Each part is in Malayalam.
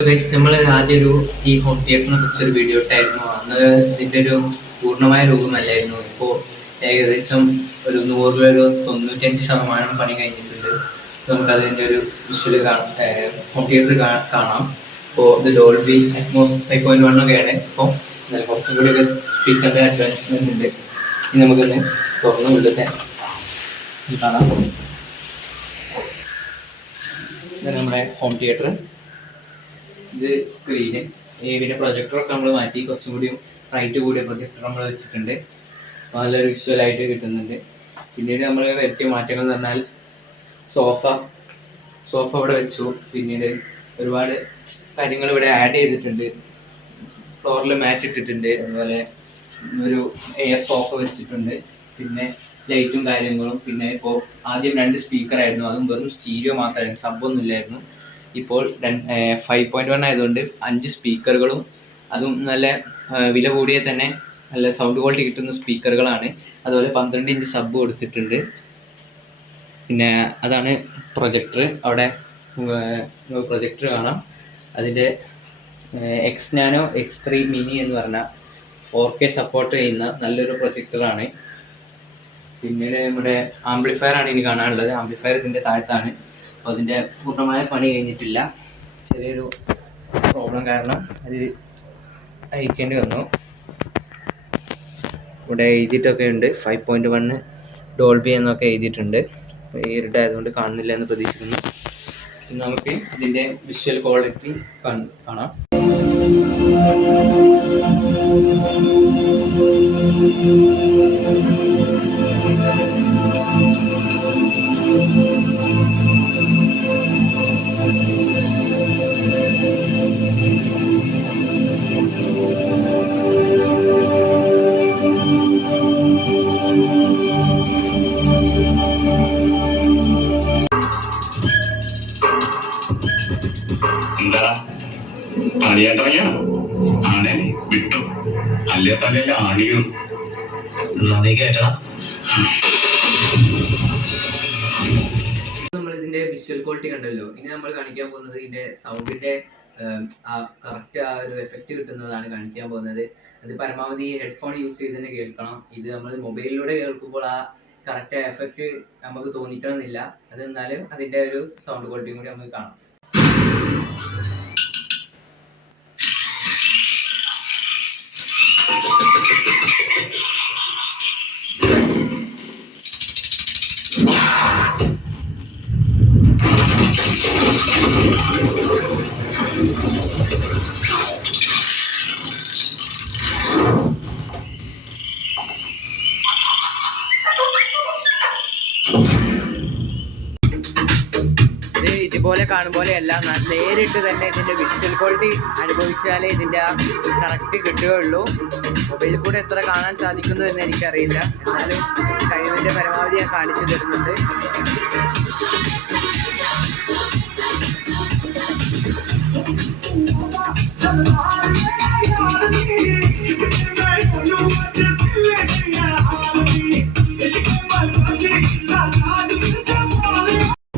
നമ്മൾ ആദ്യം ഈ ഹോം തിയേറ്ററിനെ കുറിച്ചൊരു വീഡിയോ ഇട്ടായിരുന്നു. അന്ന് ഇതിൻ്റെ ഒരു പൂർണ്ണമായ രൂപമല്ലായിരുന്നു. ഇപ്പോൾ ഏകദേശം ഒരു 95% പണി കഴിഞ്ഞിട്ടുണ്ട്. നമുക്ക് അതിൻ്റെ ഒരു വിഷ്വല് ഹോം തിയേറ്റർ കാണാം. ഇപ്പോൾ ഇത് ഡോൾബി അറ്റ്മോസ് 5.1 ഒക്കെയാണ്. ഇപ്പോൾ കുറച്ചും കൂടി ഒക്കെ സ്പീക്കറിൻ്റെ അഡ്വാൻസ്മെൻ്റ് ഉണ്ട്. ഇനി നമുക്കൊന്ന് തുറന്ന് ഉള്ളിലത്തെ കാണാം. ഇത് നമ്മുടെ ഹോം തിയേറ്റർ. ഇത് സ്ക്രീന് പിന്നെ പ്രൊജക്ടറൊക്കെ നമ്മൾ മാറ്റി കുറച്ചും കൂടി റൈറ്റ് കൂടിയ പ്രൊജക്ടർ നമ്മൾ വെച്ചിട്ടുണ്ട്. നല്ലൊരു വിഷ്വലായിട്ട് കിട്ടുന്നുണ്ട്. പിന്നീട് നമ്മൾ വരുത്തിയ മാറ്റങ്ങൾ എന്ന് പറഞ്ഞാൽ സോഫ ഇവിടെ വെച്ചു. പിന്നീട് ഒരുപാട് കാര്യങ്ങൾ ഇവിടെ ആഡ് ചെയ്തിട്ടുണ്ട്. ഫ്ലോറിൽ മാറ്റ് ഇട്ടിട്ടുണ്ട്. അതുപോലെ ഒരു എയർ സോഫ വെച്ചിട്ടുണ്ട്. പിന്നെ ലൈറ്റും കാര്യങ്ങളും. പിന്നെ ഇപ്പോൾ ആദ്യം 2 സ്പീക്കറായിരുന്നു. അതും വെറും സ്റ്റീരിയോ മാത്രമായിരുന്നു, സബ്ബൊന്നും ഇല്ലായിരുന്നു. ഇപ്പോൾ 5.1 ആയതുകൊണ്ട് 5 സ്പീക്കറുകളും, അതും നല്ല വില കൂടിയ തന്നെ നല്ല സൗണ്ട് ക്വാളിറ്റി കിട്ടുന്ന സ്പീക്കറുകളാണ്. അതുപോലെ 12 ഇഞ്ച് സബ് കൊടുത്തിട്ടുണ്ട്. പിന്നെ അതാണ് പ്രൊജക്ടർ. അവിടെ പ്രൊജക്ടർ കാണാം. അതിൻ്റെ എക്സ് നാനോ X3 മിനി എന്ന് പറഞ്ഞ 4K സപ്പോർട്ട് ചെയ്യുന്ന നല്ലൊരു പ്രൊജക്ടറാണ്. പിന്നീട് നമ്മുടെ ആംപ്ലിഫയർ ആണ് ഇനി കാണാനുള്ളത്. ആംപ്ലിഫയർ ഇതിൻ്റെ താഴത്താണ്. അപ്പോൾ അതിൻ്റെ പൂർണ്ണമായ പണി കഴിഞ്ഞിട്ടില്ല. ചെറിയൊരു പ്രോബ്ലം കാരണം അത് അയക്കേണ്ടി വന്നു. ഇവിടെ എഴുതിയിട്ടൊക്കെ ഉണ്ട് 5.1 ഡോൾബി എന്നൊക്കെ എഴുതിയിട്ടുണ്ട്. ഇരുട്ടായതുകൊണ്ട് കാണുന്നില്ല എന്ന് പ്രതീക്ഷിക്കുന്നു. നമുക്ക് ഇതിൻ്റെ വിഷ്വൽ ക്വാളിറ്റി കാണാം. എന്താ പണിയാട്ടിറങ്ങിയ ആണേ വിട്ടു അല്ലേ തലല്ലേ ആണിയും നീ കേട്ടണം. നമ്മൾ ഇതിന്റെ വിഷ്വൽ ക്വാളിറ്റി കണ്ടല്ലോ. ഇനി നമ്മൾ കാണിക്കാൻ പോകുന്നത് ഇതിന്റെ സൗണ്ടിന്റെ കറക്റ്റ് ആ ഒരു എഫക്റ്റ് കിട്ടുന്നതാണ് കാണിക്കാൻ പോകുന്നത്. അത് പരമാവധി ഹെഡ്ഫോൺ യൂസ് ചെയ്ത് തന്നെ കേൾക്കണം. ഇത് നമ്മൾ മൊബൈലിലൂടെ കേൾക്കുമ്പോൾ ആ കറക്റ്റ് എഫക്റ്റ് നമുക്ക് തോന്നിക്കണമെന്നില്ല. അത് എന്നാലും അതിന്റെ ഒരു സൗണ്ട് ക്വാളിറ്റിയും കൂടി നമുക്ക് കാണാം. ഇതുപോലെ കാണുമ്പോലെയല്ല, നേരിട്ട് തന്നെ ഇതിൻ്റെ വിഷ്വൽ ക്വാളിറ്റി അനുഭവിച്ചാലേ ഇതിൻ്റെ ആ കറക്റ്റ് കിട്ടുകയുള്ളൂ. മൊബൈലിൽ കൂടെ എത്ര കാണാൻ സാധിക്കുന്നു എന്ന് എനിക്കറിയില്ല. എന്നാലും കഴിവിൻ്റെ പരമാവധി ഞാൻ കാണിച്ചു തരുന്നുണ്ട്.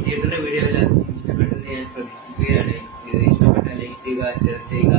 തിയേറ്ററിൻ്റെ വീഡിയോ എല്ലാം ഇഷ്ടപ്പെട്ടെന്ന് ഞാൻ പ്രതീക്ഷിക്കുകയാണ്. ഇത് ഇഷ്ടപ്പെട്ടാൽ ലൈക്ക് ചെയ്യുക, ഷെയർ ചെയ്യുക.